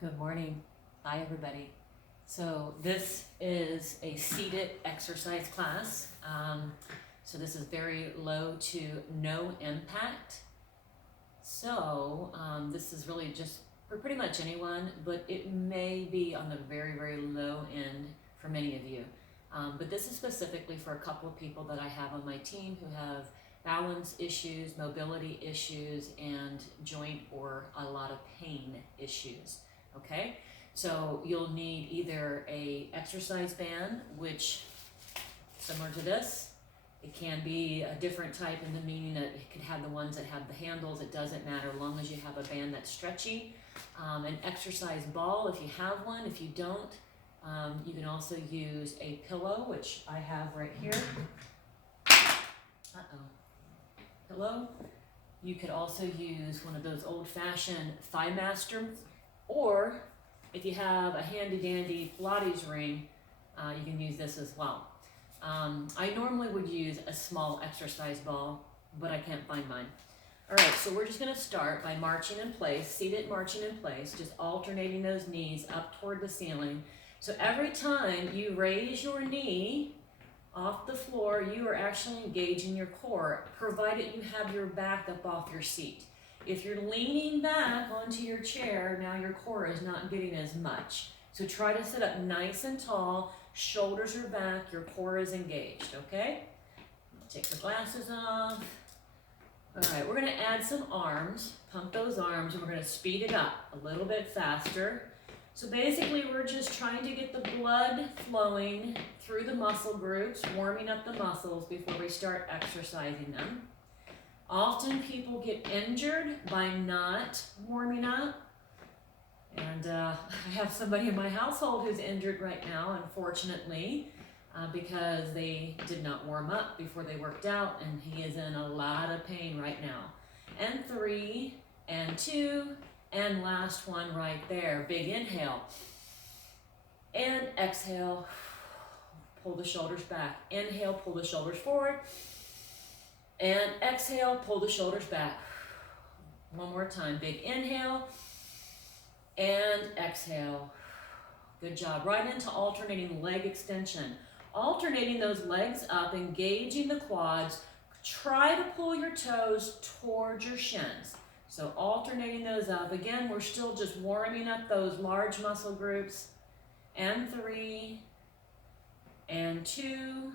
Good morning. Hi, everybody. So this is a seated exercise class. So this is very low to no impact. So this is really just for pretty much anyone, but it may be on the very, very low end for many of you. But this is specifically for a couple of people that I have on my team who have balance issues, mobility issues, and joint or a lot of pain issues. Okay, so you'll need either a exercise band, which similar to this. It can be a different type in the meaning that it could have the ones that have the handles. It doesn't matter as long as you have a band that's stretchy. An exercise ball if you have one. If you don't, you can also use a pillow, which I have right here. Pillow. You could also use one of those old-fashioned thigh masters, or if you have a handy-dandy Pilates ring, you can use this as well. I normally would use a small exercise ball, but I can't find mine. All right, so we're just gonna start by marching in place, seated marching in place, just alternating those knees up toward the ceiling. So every time you raise your knee off the floor, you are actually engaging your core, provided you have your back up off your seat. If you're leaning back onto your chair, now your core is not getting as much. So try to sit up nice and tall, shoulders are back, your core is engaged, okay? Take the glasses off. All right, we're gonna add some arms, pump those arms, and we're gonna speed it up a little bit faster. So basically we're just trying to get the blood flowing through the muscle groups, warming up the muscles before we start exercising them. Often people get injured by not warming up. And I have somebody in my household who's injured right now, unfortunately, because they did not warm up before they worked out, and he is in a lot of pain right now. And 3, and 2, and last one right there. Big inhale. And exhale. Pull the shoulders back. Inhale, pull the shoulders forward. And exhale, pull the shoulders back. One more time. Big inhale. And exhale. Good job. Right into alternating leg extension. Alternating those legs up, engaging the quads. Try to pull your toes towards your shins. So alternating those up. Again, we're still just warming up those large muscle groups. And 3, and 2,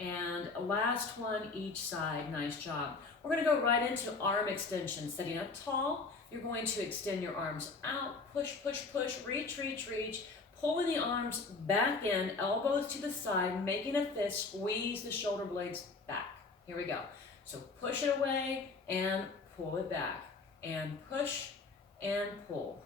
and last one each side. Nice job. We're going to go right into arm extension. Sitting up tall, you're going to extend your arms out. Push, push, push. Reach, reach, reach. Pulling the arms back in, elbows to the side, making a fist. Squeeze the shoulder blades back. Here we go. So push it away and pull it back. And push and pull.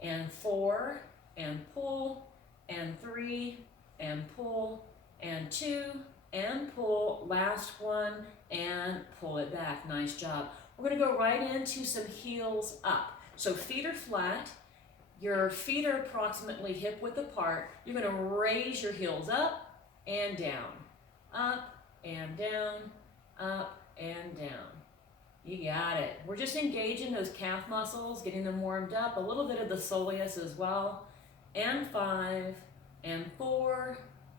And 4, and pull. And 3, and pull. And 2, and pull. Last one, and pull it back. Nice job. We're going to go right into some heels up. So feet are flat. Your feet are approximately hip width apart. You're going to raise your heels up and down. Up and down. Up and down. You got it. We're just engaging those calf muscles, getting them warmed up. A little bit of the soleus as well. And 5, and 4,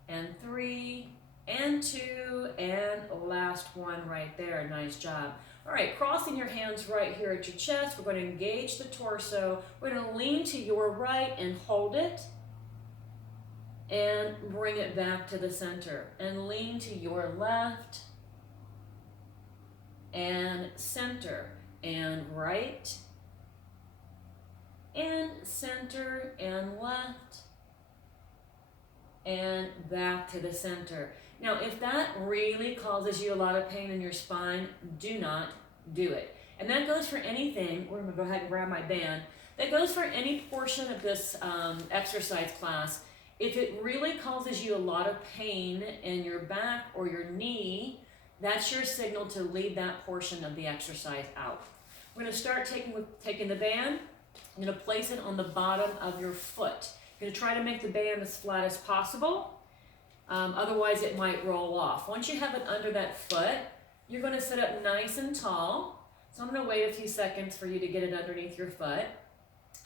and 3, and 2, and last one right there. Nice job. All right, crossing your hands right here at your chest. We're going to engage the torso. We're going to lean to your right and hold it. And bring it back to the center. And lean to your left. And center. And right. And center and left. And back to the center. Now, if that really causes you a lot of pain in your spine, do not do it. And that goes for anything. We're going to go ahead and grab my band. That goes for any portion of this exercise class. If it really causes you a lot of pain in your back or your knee, that's your signal to leave that portion of the exercise out. We're going to start taking the band. I'm going to place it on the bottom of your foot. You're going to try to make the band as flat as possible. Otherwise, it might roll off. Once you have it under that foot, you're going to sit up nice and tall. So I'm going to wait a few seconds for you to get it underneath your foot.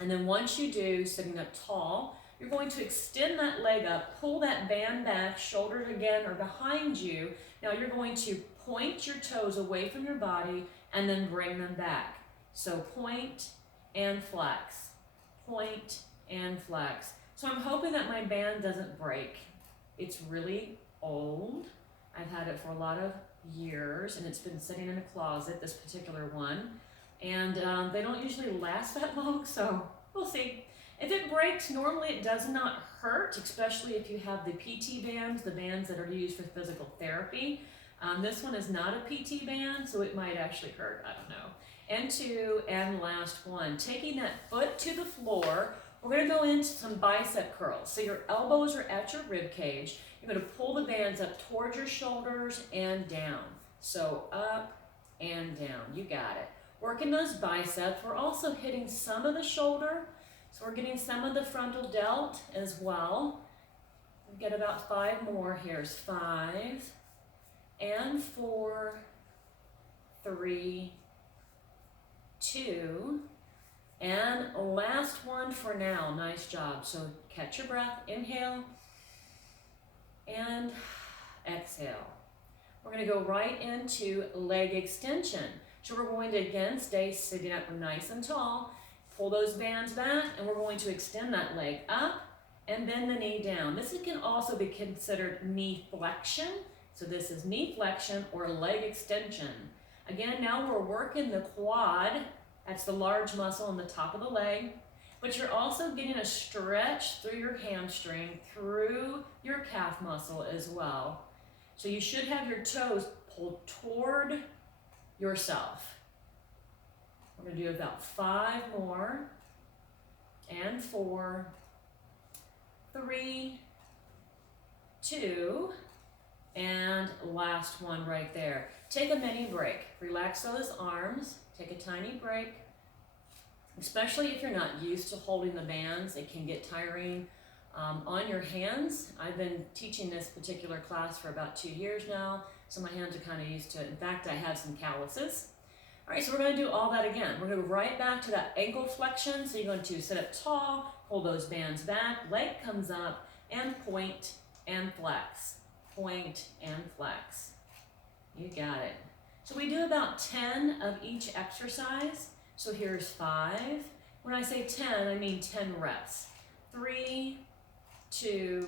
And then once you do, sitting up tall, you're going to extend that leg up, pull that band back, shoulders again are behind you. Now you're going to point your toes away from your body and then bring them back. So point and flex, point and flex. So I'm hoping that my band doesn't break. It's really old. I've had it for a lot of years and it's been sitting in a closet, this particular one. And they don't usually last that long, so we'll see. If it breaks, normally it does not hurt, especially if you have the PT bands, the bands that are used for physical therapy. This one is not a PT band, so it might actually hurt, I don't know. And two, and last one. Taking that foot to the floor, we're gonna go into some bicep curls. So your elbows are at your rib cage. You're gonna pull the bands up towards your shoulders and down. So up and down, you got it. Working those biceps, we're also hitting some of the shoulder, so we're getting some of the frontal delt as well. We get about 5 more. Here's 5 and 4, 3, 2, and last one for now. Nice job. So catch your breath, inhale and exhale. We're going to go right into leg extension. So we're going to again stay sitting up nice and tall, pull those bands back, and we're going to extend that leg up and bend the knee down. This can also be considered knee flexion. So this is knee flexion or leg extension. Again, now we're working the quad. That's the large muscle on the top of the leg. But you're also getting a stretch through your hamstring, through your calf muscle as well. So you should have your toes pulled toward yourself. We're going to do about 5 more, and 4, 3, 2, and last one right there. Take a mini break. Relax those arms. Take a tiny break. Especially if you're not used to holding the bands, it can get tiring on your hands. I've been teaching this particular class for about 2 years now, so my hands are kind of used to it. In fact, I have some calluses. All right, so we're going to do all that again. We're going to go right back to that ankle flexion. So you're going to sit up tall, pull those bands back, leg comes up, and point and flex. Point and flex. You got it. So we do about 10 of each exercise. So here's 5. When I say 10, I mean 10 reps. 3, 2,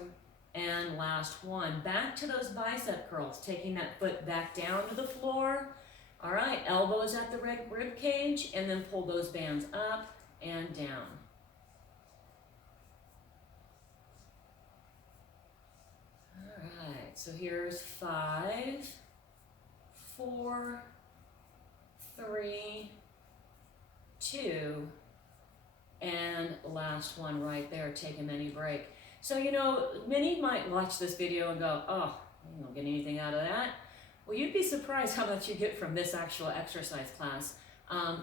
and last one. Back to those bicep curls, taking that foot back down to the floor. All right, elbows at the rib cage, and then pull those bands up and down. All right, so here's 5, 4, 3, 2, and last one right there. Take a mini break. So, you know, many might watch this video and go, oh, you don't get anything out of that. Well, you'd be surprised how much you get from this actual exercise class.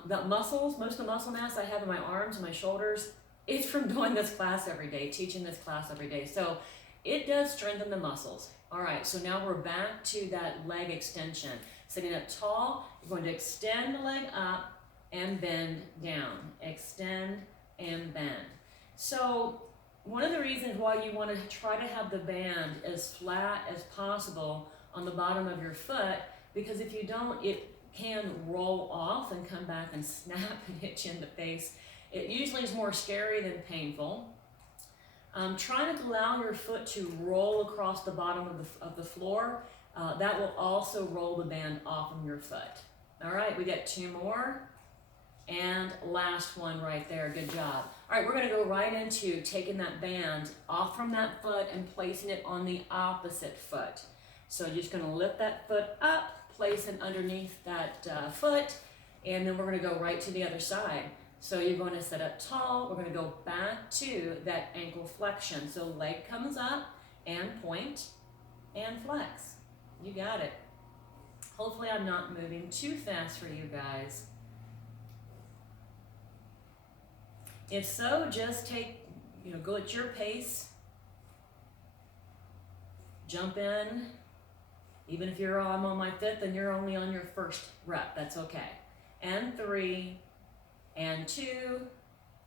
The muscles, most of the muscle mass I have in my arms and my shoulders, it's from doing this class every day, teaching this class every day. So it does strengthen the muscles. All right, so now we're back to that leg extension. Sitting up tall, you're going to extend the leg up and bend down. Extend and bend. So one of the reasons why you want to try to have the band as flat as possible on the bottom of your foot, because if you don't, it can roll off and come back and snap and hit you in the face. It usually is more scary than painful. Try to allow your foot to roll across the bottom of the floor. That will also roll the band off of your foot. All right, we got 2 more. And last one right there, good job. All right, we're gonna go right into taking that band off from that foot and placing it on the opposite foot. So you're just gonna lift that foot up, place it underneath that foot, and then we're gonna go right to the other side. So you're going to sit up tall, we're gonna go back to that ankle flexion. So leg comes up and point and flex. You got it. Hopefully I'm not moving too fast for you guys. If so, just take, go at your pace. Jump in. Even if I'm on my 5th and you're only on your 1st rep, that's okay. And 3, and 2,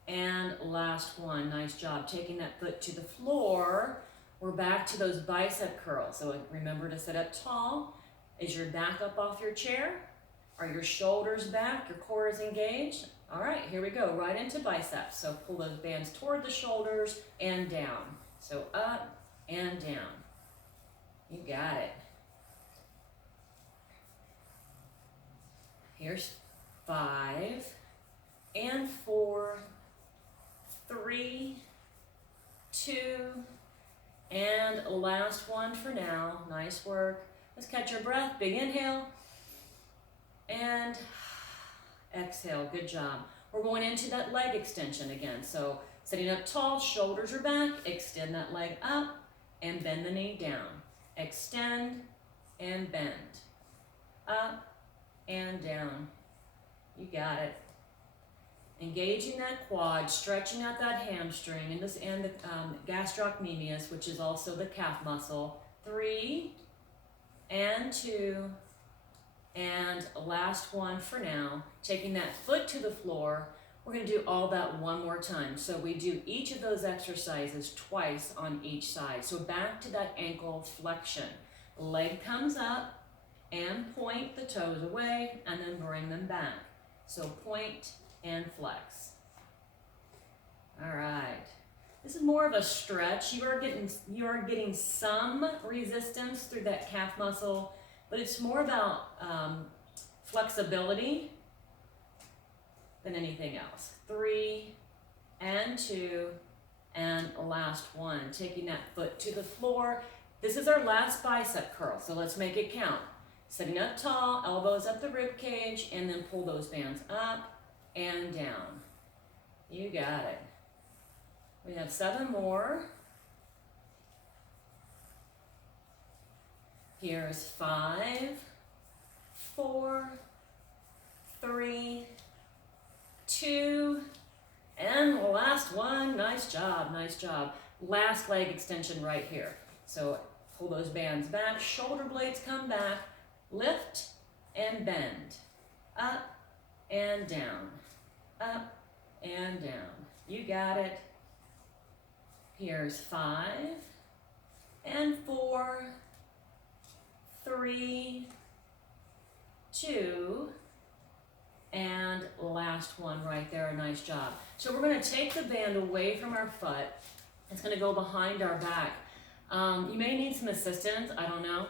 and last one. Nice job. Taking that foot to the floor. We're back to those bicep curls. So remember to sit up tall. Is your back up off your chair? Are your shoulders back? Your core is engaged? All right, here we go. Right into biceps. So pull those bands toward the shoulders and down. So up and down. You got it. Here's 5 and 4, 3, 2, and last one for now. Nice work. Let's catch your breath. Big inhale and exhale. Good job. We're going into that leg extension again. So sitting up tall, shoulders are back. Extend that leg up and bend the knee down. Extend and bend. Up and down. You got it. Engaging that quad, stretching out that hamstring and the gastrocnemius, which is also the calf muscle. 3 and 2 and last one for now. Taking that foot to the floor. We're going to do all that one more time. So we do each of those exercises twice on each side. So back to that ankle flexion. Leg comes up and point the toes away and then bring them back. So point and flex. All right. This is more of a stretch. You are getting some resistance through that calf muscle, but it's more about flexibility than anything else. 3 and 2 and last one. Taking that foot to the floor. This is our last bicep curl, so let's make it count. Sitting up tall, elbows up the rib cage, and then pull those bands up and down. You got it. We have 7 more. Here's 5, 4, 3, 2, and last one. Nice job, nice job. Last leg extension right here. So pull those bands back, shoulder blades come back, lift and bend, up and down, up and down. You got it. Here's 5 and 4, 3, 2, and last one right there. A nice job. So we're going to take the band away from our foot. It's going to go behind our back. You may need some assistance. I don't know.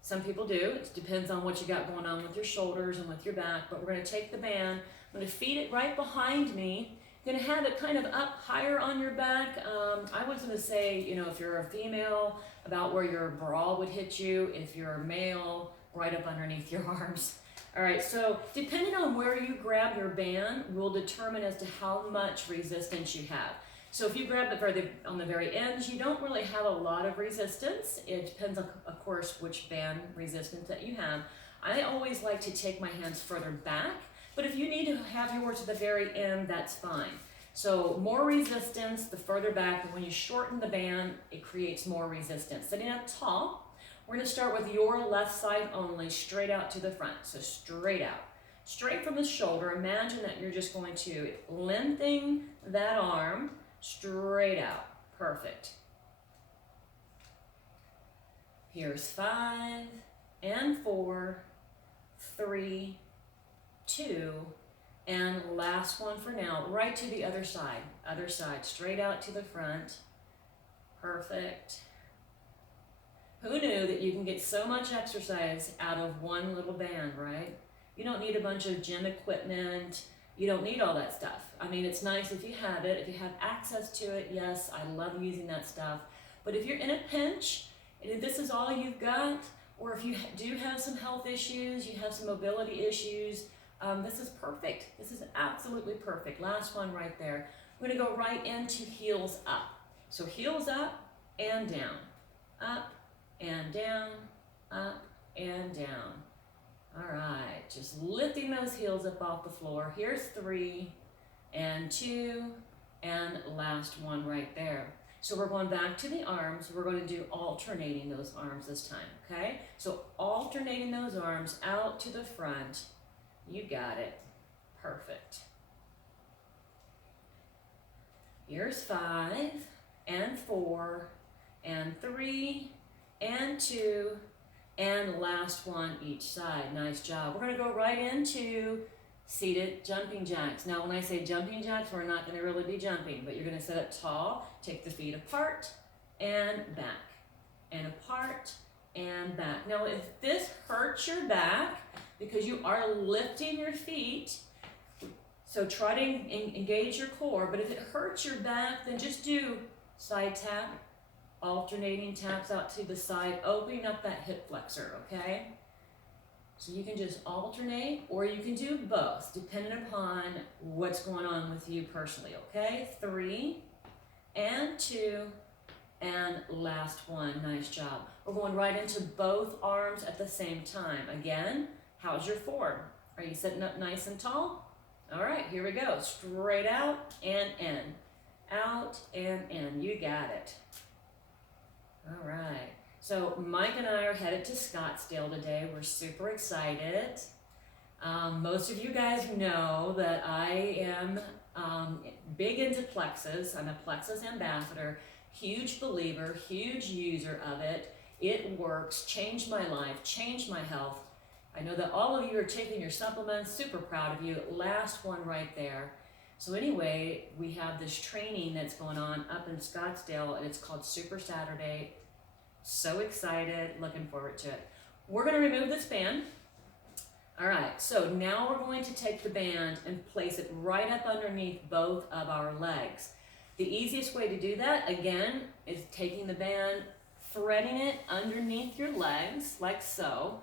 Some people do. It depends on what you got going on with your shoulders and with your back. But we're going to take the band. I'm going to feed it right behind me. You're going to have it kind of up higher on your back. I was going to say, if you're a female, about where your bra would hit you. If you're a male, right up underneath your arms. All right, so depending on where you grab your band will determine as to how much resistance you have. So if you grab it on the very ends, you don't really have a lot of resistance. It depends on, of course, which band resistance that you have. I always like to take my hands further back, but if you need to have yours to the very end, that's fine. So more resistance the further back, and when you shorten the band, it creates more resistance. Sitting up tall, we're going to start with your left side only, straight out to the front. So straight out. Straight from the shoulder. Imagine that you're just going to lengthen that arm straight out. Perfect. Here's 5 and 4, 3, 2, and last one for now. Right to the other side. Other side. Straight out to the front. Perfect. Who knew that you can get so much exercise out of one little band, right? You don't need a bunch of gym equipment. You don't need all that stuff. I mean, it's nice if you have it, if you have access to it. Yes, I love using that stuff. But if you're in a pinch, and if this is all you've got, or if you do have some health issues, you have some mobility issues, this is perfect. This is absolutely perfect. Last one right there. We're gonna go right into heels up. So heels up and down, up and down, up and down. All right, just lifting those heels up off the floor. Here's 3 and 2 and last one right there. So we're going back to the arms. We're going to do alternating those arms this time, okay? So alternating those arms out to the front. You got it. Perfect. Here's 5, and 4, and 3, and 2, and last one each side. Nice job. We're going to go right into seated jumping jacks. Now, when I say jumping jacks, we're not going to really be jumping, but you're going to sit up tall, take the feet apart and back, and apart and back. Now, if this hurts your back because you are lifting your feet, so try to engage your core, but if it hurts your back, then just do side tap, alternating taps out to the side, opening up that hip flexor, okay? So you can just alternate, or you can do both, depending upon what's going on with you personally, okay? 3, and 2, and last one. Nice job. We're going right into both arms at the same time. Again, how's your form? Are you sitting up nice and tall? All right, here we go. Straight out and in. Out and in. You got it. All right. So Mike and I are headed to Scottsdale today. We're super excited. Most of you guys know that I am big into Plexus. I'm a Plexus ambassador, huge believer, huge user of it. It works, changed my life, changed my health. I know that all of you are taking your supplements, super proud of you. Last one right there. So anyway, we have this training that's going on up in Scottsdale, and it's called Super Saturday. So excited, looking forward to it. We're gonna remove this band. All right, so now we're going to take the band and place it right up underneath both of our legs. The easiest way to do that, again, is taking the band, threading it underneath your legs, like so.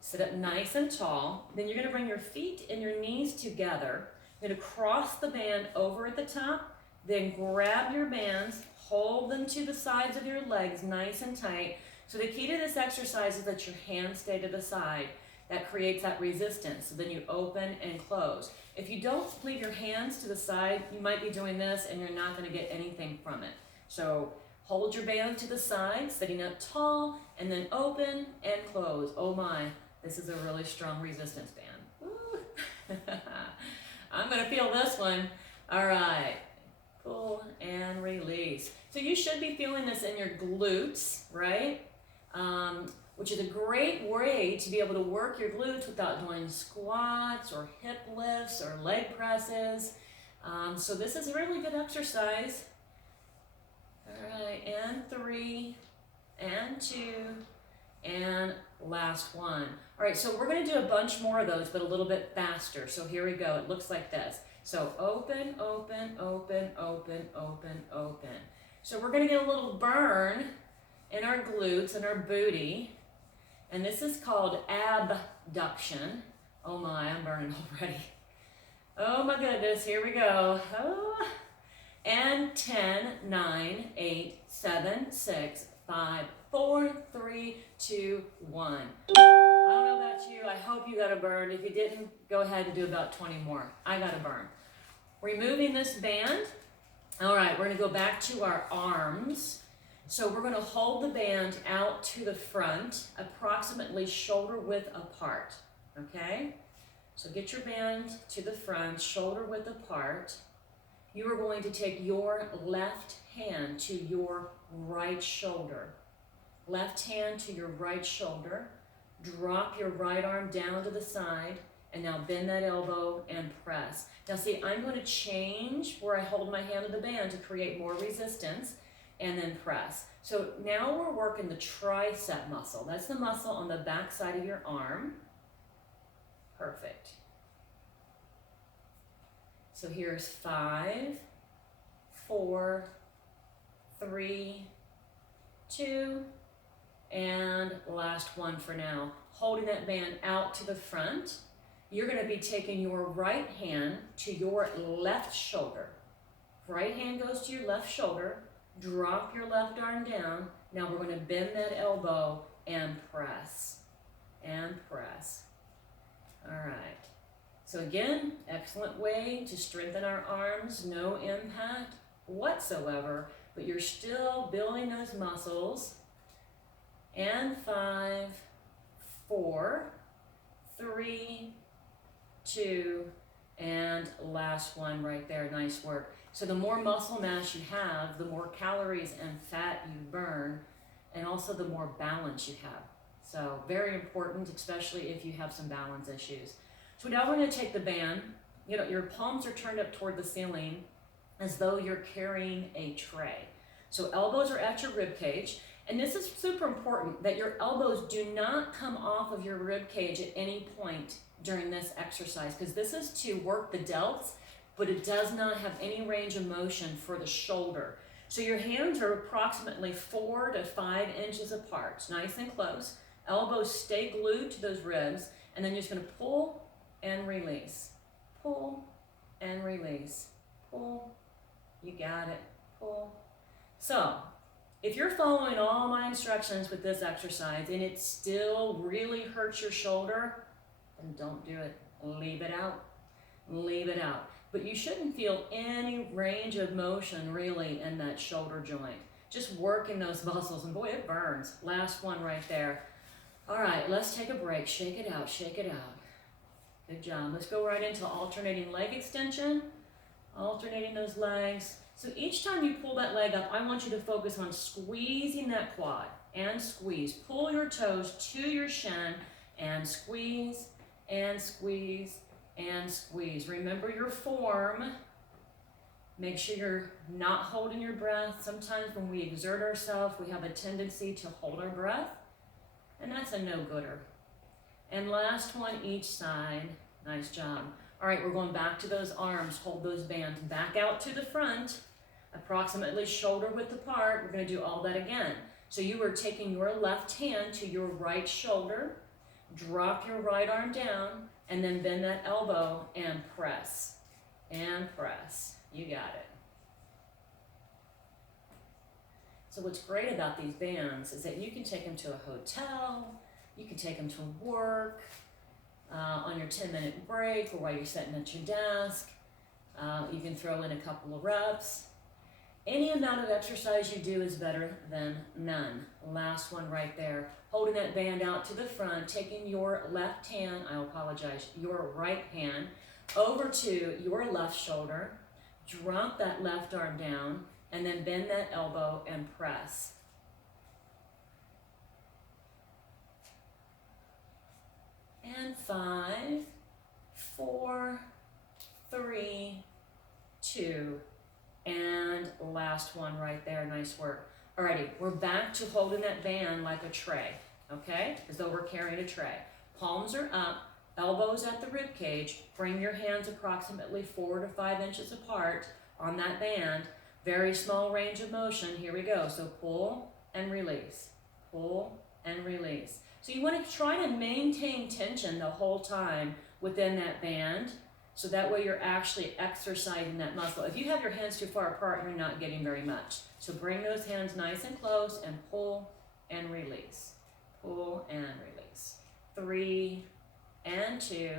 Sit up nice and tall. Then you're gonna bring your feet and your knees together. You're gonna cross the band over at the top, then grab your bands, hold them to the sides of your legs nice and tight. So the key to this exercise is that your hands stay to the side. That creates that resistance. So then you open and close. If you don't leave your hands to the side, you might be doing this and you're not gonna get anything from it. So hold your band to the side, sitting up tall, and then open and close. Oh my, this is a really strong resistance band. I'm gonna feel this one. All right, pull and release. So you should be feeling this in your glutes, right? Which is a great way to be able to work your glutes without doing squats or hip lifts or leg presses. So this is a really good exercise. All right, and 3, and 2, and last one. All right, so we're gonna do a bunch more of those, but a little bit faster. So here we go, it looks like this. So open, open, open, open, open, open. So we're gonna get a little burn in our glutes and our booty. And this is called abduction. Oh my, I'm burning already. Oh my goodness, here we go. Oh. And 10, 9, 8, 7, 6, 5, 4, 3, 2, 1. I don't know about you, I hope you got a burn. If you didn't, go ahead and do about 20 more. I got a burn. Removing this band. All right, we're gonna go back to our arms. So we're gonna hold the band out to the front, approximately shoulder width apart, okay? So get your band to the front, shoulder width apart. You are going to take your left hand to your right shoulder. Left hand to your right shoulder. Drop your right arm down to the side, and now bend that elbow and press. Now see, I'm going to change where I hold my hand to the band to create more resistance, and then press. So now we're working the tricep muscle. That's the muscle on the back side of your arm. Perfect. So here's 5, 4, 3, 2, and last one for now. Holding that band out to the front. You're gonna be taking your right hand to your left shoulder. Right hand goes to your left shoulder. Drop your left arm down. Now we're going to bend that elbow and press. And press. All right. So again, excellent way to strengthen our arms. No impact whatsoever, but you're still building those muscles. And 5, 4, 3, 2, and last one right there. Nice work. So the more muscle mass you have, the more calories and fat you burn, and also the more balance you have. So very important, especially if you have some balance issues. So now we're going to take the band. Your palms are turned up toward the ceiling as though you're carrying a tray. So elbows are at your rib cage. And this is super important that your elbows do not come off of your rib cage at any point during this exercise, because this is to work the delts, but it does not have any range of motion for the shoulder. So your hands are approximately 4 to 5 inches apart, nice and close. Elbows stay glued to those ribs, and then you're just going to pull and release. Pull and release. Pull. You got it. Pull. So, if you're following all my instructions with this exercise and it still really hurts your shoulder, then don't do it. Leave it out. Leave it out. But you shouldn't feel any range of motion really in that shoulder joint. Just working those muscles, and boy, it burns. Last one right there. All right, let's take a break. Shake it out, shake it out. Good job. Let's go right into alternating leg extension. Alternating those legs. So each time you pull that leg up, I want you to focus on squeezing that quad and squeeze. Pull your toes to your shin and squeeze and squeeze and squeeze. Remember your form. Make sure you're not holding your breath. Sometimes when we exert ourselves, we have a tendency to hold our breath, and that's a no-gooder. And last one each side. Nice job. All right, we're going back to those arms. Hold those bands back out to the front, approximately shoulder width apart. We're going to do all that again. So you are taking your left hand to your right shoulder, drop your right arm down, and then bend that elbow and press. And press. You got it. So what's great about these bands is that you can take them to a hotel, you can take them to work, on your 10-minute break or while you're sitting at your desk. You can throw in a couple of reps. Any amount of exercise you do is better than none. Last one right there. Holding that band out to the front, taking your left hand, your right hand over to your left shoulder, drop that left arm down, and then bend that elbow and press. And 5, 4, 3, 2, and last one right there. Nice work. Alrighty, we're back to holding that band like a tray, okay? As though we're carrying a tray. Palms are up, elbows at the rib cage. Bring your hands approximately 4 to 5 inches apart on that band. Very small range of motion. Here we go. So pull and release. Pull and release. So you want to try to maintain tension the whole time within that band, so that way you're actually exercising that muscle. If you have your hands too far apart, you're not getting very much. So bring those hands nice and close and pull and release. Pull and release. 3 and 2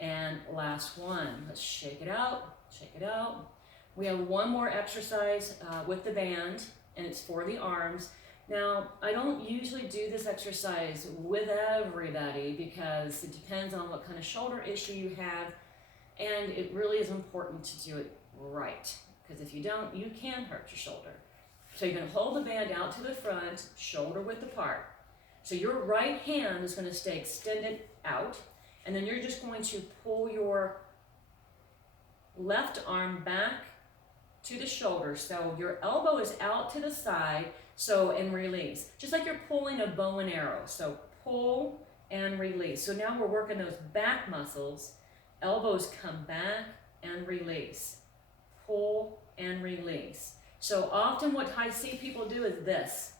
and last one. Let's shake it out, shake it out. We have one more exercise with the band, and it's for the arms. Now, I don't usually do this exercise with everybody because it depends on what kind of shoulder issue you have, and it really is important to do it right, because if you don't, you can hurt your shoulder. So you're going to hold the band out to the front, shoulder width apart. So your right hand is going to stay extended out, and then you're just going to pull your left arm back to the shoulder. So your elbow is out to the side, and release. Just like you're pulling a bow and arrow. So pull and release. So now we're working those back muscles. Elbows come back and release. Pull and release. So often what I see people do is this.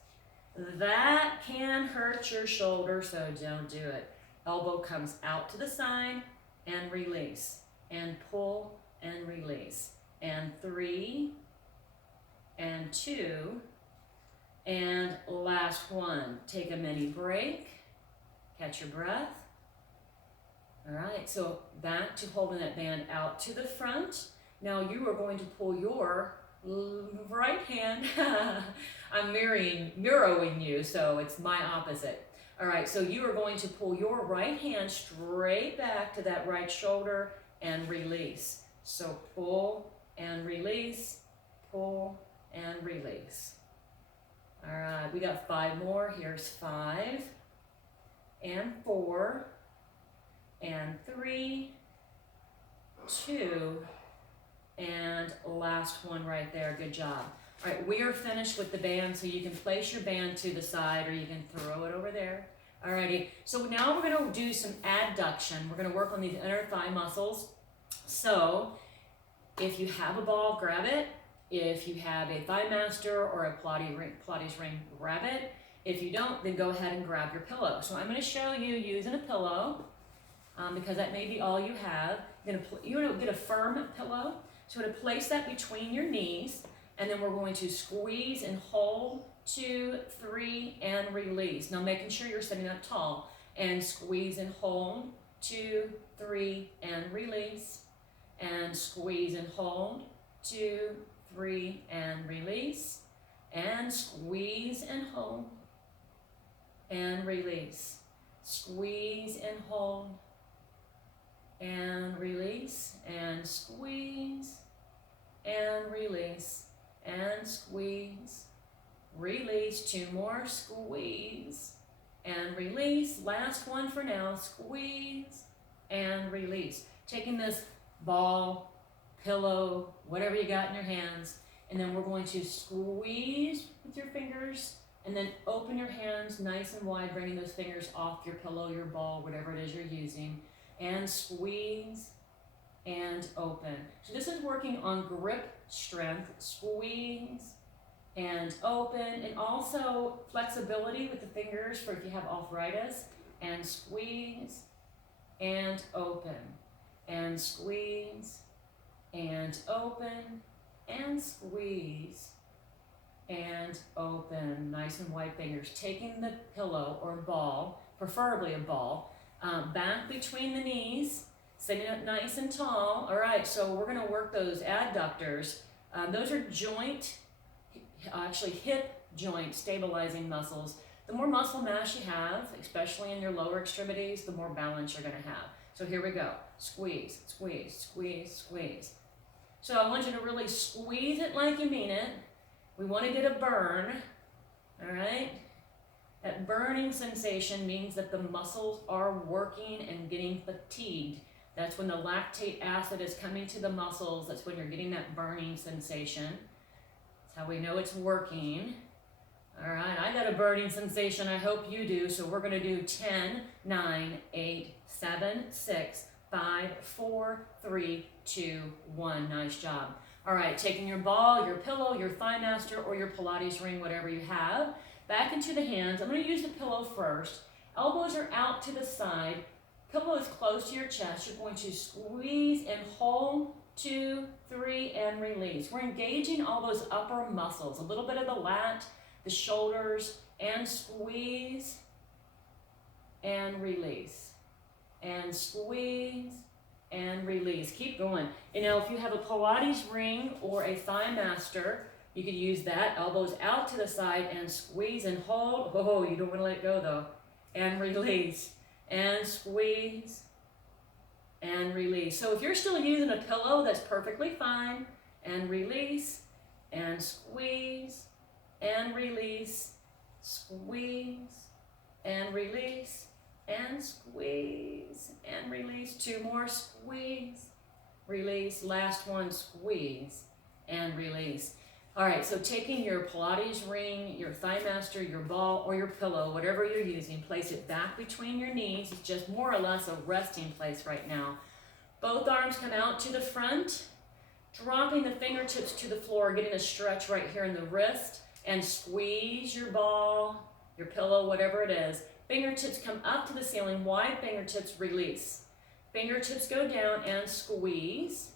That can hurt your shoulder, so don't do it. Elbow comes out to the side and release. And pull and release. And 3 and 2 and last one. Take a mini break. Catch your breath. All right, so back to holding that band out to the front. Now you are going to pull your right hand. I'm mirroring you, so it's my opposite. All right, so you are going to pull your right hand straight back to that right shoulder and release. So pull and release, pull, and release. All right, we got 5 more. Here's 5, and 4, and 3, 2, and last one right there. Good job. All right, we are finished with the band, so you can place your band to the side or you can throw it over there. Alrighty, so now we're going to do some adduction. We're going to work on these inner thigh muscles. So if you have a ball, grab it. If you have a ThighMaster or a Pilates ring, grab it. If you don't, then go ahead and grab your pillow. So I'm going to show you using a pillow because that may be all you have. You're going to get a firm pillow. So we're going to place that between your knees, and then we're going to squeeze and hold, 2, 3, and release. Now making sure you're sitting up tall, and squeeze and hold, 2, 3, and release, and squeeze and hold, 2, 3, and release, and squeeze and hold, and release, squeeze and hold, and release, and squeeze, and release, and squeeze, release. 2 more, squeeze, and release. Last one for now, squeeze, and release. Taking this ball, pillow, whatever you got in your hands, and then we're going to squeeze with your fingers, and then open your hands nice and wide, bringing those fingers off your pillow, your ball, whatever it is you're using, and squeeze and open. So this is working on grip strength, squeeze and open, and also flexibility with the fingers for if you have arthritis, and squeeze and open, and squeeze and open, and squeeze and open. Nice and wide fingers. Taking the pillow or ball, preferably a ball, back between the knees, sitting up nice and tall. All right, so we're going to work those adductors. Those are hip joint stabilizing muscles. The more muscle mass you have, especially in your lower extremities, the more balance you're going to have. So here we go. Squeeze, squeeze, squeeze, squeeze. So I want you to really squeeze it like you mean it. We want to get a burn, all right? That burning sensation means that the muscles are working and getting fatigued. That's when the lactate acid is coming to the muscles. That's when you're getting that burning sensation. That's how we know it's working. All right, I got a burning sensation. I hope you do. So we're going to do 10, 9, 8, 7, 6, 5, 4, 3, 2, 1. Nice job. All right, taking your ball, your pillow, your ThighMaster, or your Pilates ring, whatever you have, back into the hands. I'm going to use the pillow first. Elbows are out to the side. Pillow is close to your chest. You're going to squeeze and hold, 2, 3, and release. We're engaging all those upper muscles, a little bit of the lat, the shoulders, and squeeze and release, and squeeze and release. Keep going. You know, if you have a Pilates ring or a ThighMaster, you could use that. Elbows out to the side and squeeze and hold. Oh, you don't want to let go though. And release. And squeeze and release. So if you're still using a pillow, that's perfectly fine. And release and squeeze and release. Squeeze and release. And squeeze and release. 2 more, squeeze, release. Last one, squeeze and release. All right, so taking your Pilates ring, your ThighMaster, your ball, or your pillow, whatever you're using, place it back between your knees. It's just more or less a resting place right now. Both arms come out to the front, dropping the fingertips to the floor, getting a stretch right here in the wrist, and squeeze your ball, your pillow, whatever it is. Fingertips come up to the ceiling, wide fingertips, release. Fingertips go down and squeeze.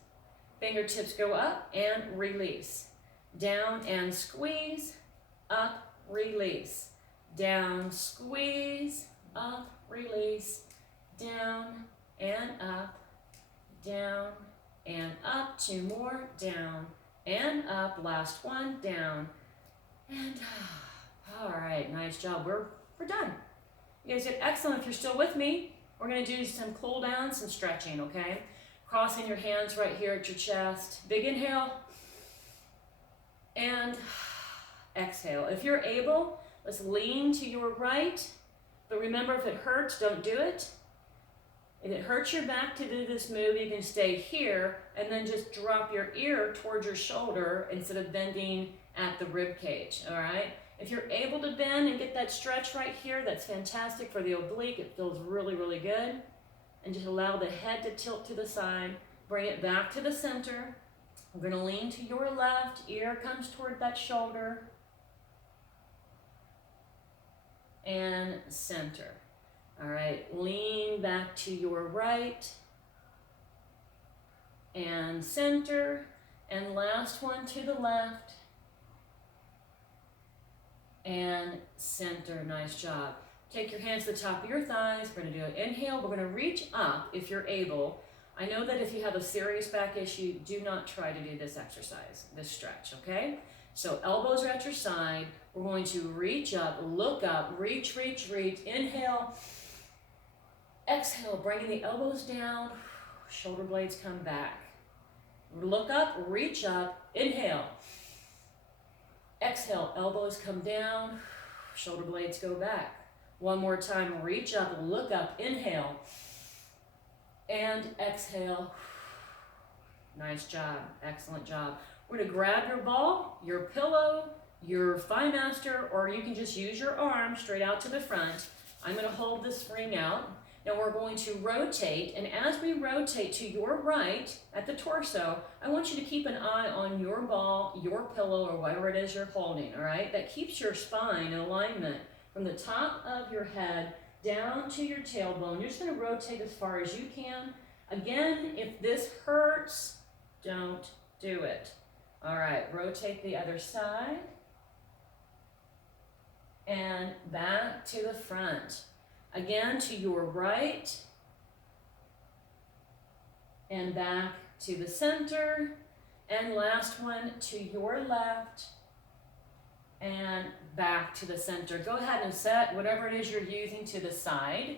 Fingertips go up and release. Down and squeeze, up, release. Down, squeeze, up, release. Down and up, down and up. 2 more, down and up. Last one, down and up. All right, nice job. We're done. You guys did excellent. If you're still with me, we're going to do some cool down, some stretching, okay? Crossing your hands right here at your chest. Big inhale. And exhale. If you're able, let's lean to your right. But remember, if it hurts, don't do it. If it hurts your back to do this move, you can stay here and then just drop your ear towards your shoulder instead of bending at the rib cage, all right? If you're able to bend and get that stretch right here, that's fantastic for the oblique. It feels really, really good. And just allow the head to tilt to the side. Bring it back to the center. We're gonna lean to your left. Ear comes toward that shoulder. And center. All right, lean back to your right. And center. And last one to the left. And center, nice job. Take your hands to the top of your thighs. We're gonna do an inhale. We're gonna reach up if you're able. I know that if you have a serious back issue, do not try to do this exercise, this stretch, okay? So elbows are at your side. We're going to reach up, look up, reach, reach, reach. Inhale. Exhale, bringing the elbows down. Shoulder blades come back. Look up, reach up. Inhale. Exhale, elbows come down. Shoulder blades go back. One more time, reach up, look up. Inhale. And exhale. Nice job, excellent job. We're gonna grab your ball, your pillow, your ThighMaster, or you can just use your arm straight out to the front. I'm gonna hold this ring out. Now we're going to rotate, and as we rotate to your right at the torso, I want you to keep an eye on your ball, your pillow, or whatever it is you're holding, all right? That keeps your spine in alignment from the top of your head down to your tailbone. You're just gonna rotate as far as you can. Again, if this hurts, don't do it. All right, rotate the other side. And back to the front. Again, to your right. And back to the center. And last one, to your left. And back to the center. Go ahead and set whatever it is you're using to the side.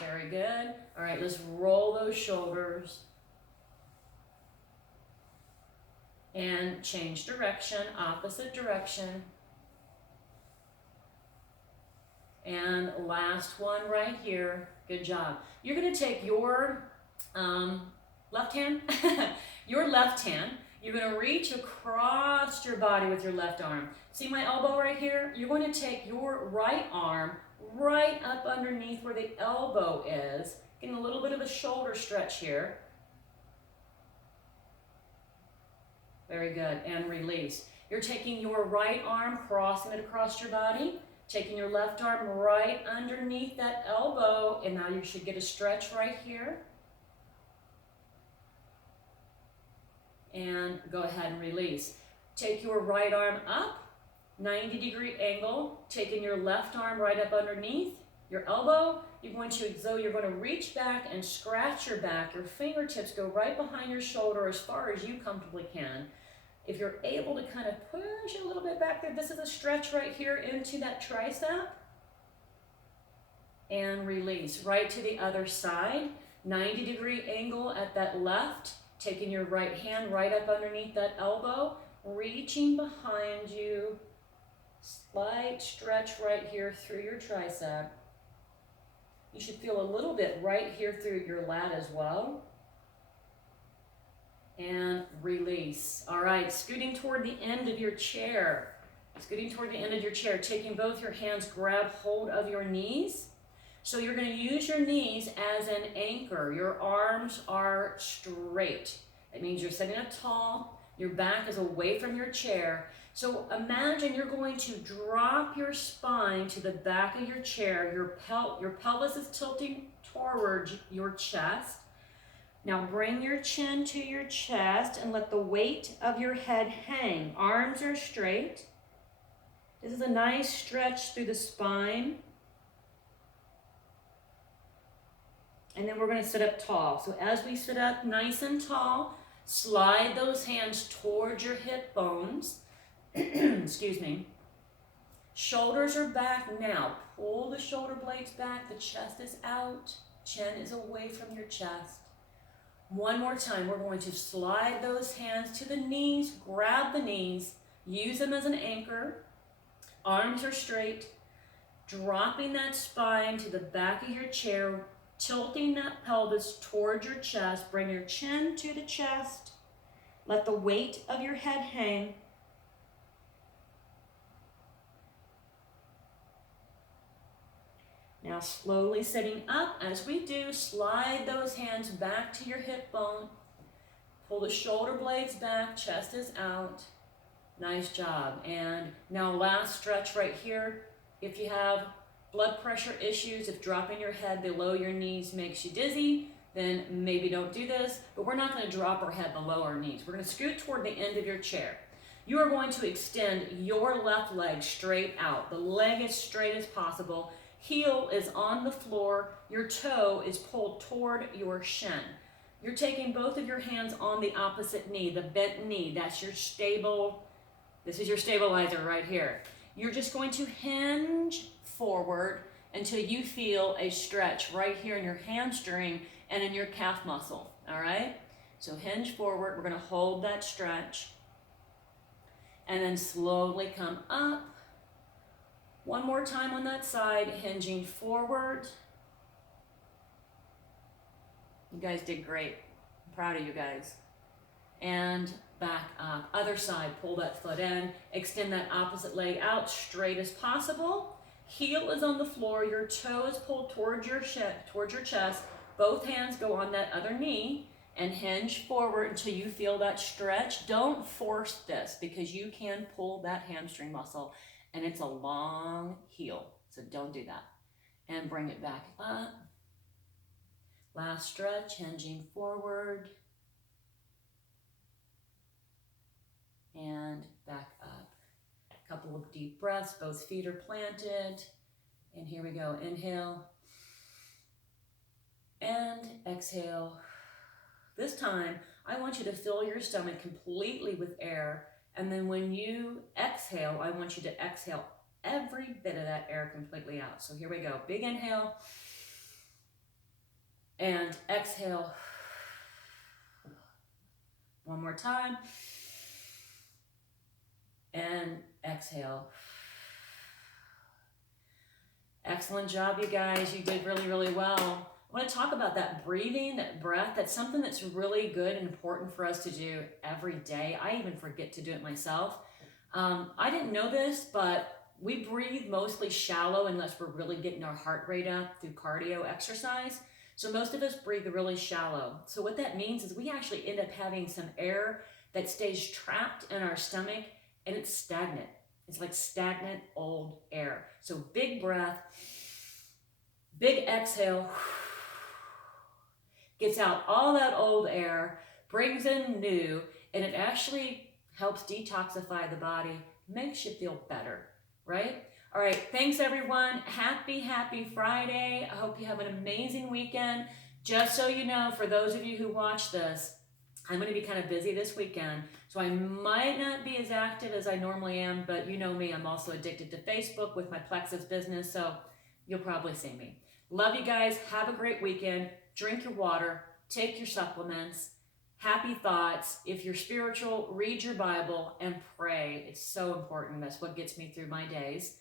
Very good. All right, let's roll those shoulders. And change direction, opposite direction. And last one right here. Good job. You're going to take your left hand, you're going to reach across your body with your left arm. See my elbow right here? You're going to take your right arm right up underneath where the elbow is, getting a little bit of a shoulder stretch here. Very good, and release. You're taking your right arm, crossing it across your body, taking your left arm right underneath that elbow, and now you should get a stretch right here. And go ahead and release. Take your right arm up, 90-degree angle, taking your left arm right up underneath your elbow. You're going to reach back and scratch your back. Your fingertips go right behind your shoulder as far as you comfortably can. If you're able to kind of push a little bit back there, this is a stretch right here into that tricep. And release. Right to the other side, 90-degree angle at that left, taking your right hand right up underneath that elbow, reaching behind you, slight stretch right here through your tricep. You should feel a little bit right here through your lat as well. And release. All right, scooting toward the end of your chair. Scooting toward the end of your chair, taking both your hands, grab hold of your knees. So you're going to use your knees as an anchor. Your arms are straight. It means you're sitting up tall. Your back is away from your chair. So imagine you're going to drop your spine to the back of your chair. Your pelvis is tilting towards your chest. Now bring your chin to your chest and let the weight of your head hang. Arms are straight. This is a nice stretch through the spine. And then we're going to sit up tall. So as we sit up nice and tall, slide those hands towards your hip bones. Excuse me. Shoulders are back now. Pull the shoulder blades back. The chest is out. Chin is away from your chest. One more time, we're going to slide those hands to the knees, grab the knees, use them as an anchor. Arms are straight, dropping that spine to the back of your chair, tilting that pelvis toward your chest. Bring your chin to the chest. Let the weight of your head hang. Now slowly sitting up, as we do, slide those hands back to your hip bone. Pull the shoulder blades back, chest is out. Nice job. And now last stretch right here. If you have blood pressure issues, if dropping your head below your knees makes you dizzy, then maybe don't do this. But we're not going to drop our head below our knees. We're going to scoot toward the end of your chair. You are going to extend your left leg straight out. The leg as straight as possible. Heel is on the floor. Your toe is pulled toward your shin. You're taking both of your hands on the opposite knee, the bent knee. That's your stable. This is your stabilizer right here. You're just going to hinge forward until you feel a stretch right here in your hamstring and in your calf muscle, all right? So hinge forward, we're gonna hold that stretch and then slowly come up. One more time on that side, hinging forward. You guys did great. I'm proud of you guys. And back up. Other side, pull that foot in, extend that opposite leg out straight as possible. Heel is on the floor, your toe is pulled towards your chest. Both hands go on that other knee and hinge forward until you feel that stretch. Don't force this because you can pull that hamstring muscle and it's a long heel, so don't do that. And bring it back up. Last stretch, hinging forward. And back up. A couple of deep breaths, both feet are planted. And here we go, inhale. And exhale. This time, I want you to fill your stomach completely with air. And then when you exhale, I want you to exhale every bit of that air completely out. So here we go, big inhale. And exhale. One more time. And exhale. Excellent job, you guys. You did really, really well. I want to talk about that breathing, that breath. That's something that's really good and important for us to do every day. I even forget to do it myself. I didn't know this, but we breathe mostly shallow unless we're really getting our heart rate up through cardio exercise. So most of us breathe really shallow. So what that means is we actually end up having some air that stays trapped in our stomach and it's stagnant. It's like stagnant old air. So big breath, big exhale, gets out all that old air, brings in new, and it actually helps detoxify the body, makes you feel better, right? All right, thanks everyone. Happy Friday. I hope you have an amazing weekend. Just so you know, for those of you who watch this, I'm going to be kind of busy this weekend, so I might not be as active as I normally am, but you know me, I'm also addicted to Facebook with my Plexus business, so you'll probably see me. Love you guys. Have a great weekend. Drink your water. Take your supplements. Happy thoughts. If you're spiritual, read your Bible and pray. It's so important. That's what gets me through my days.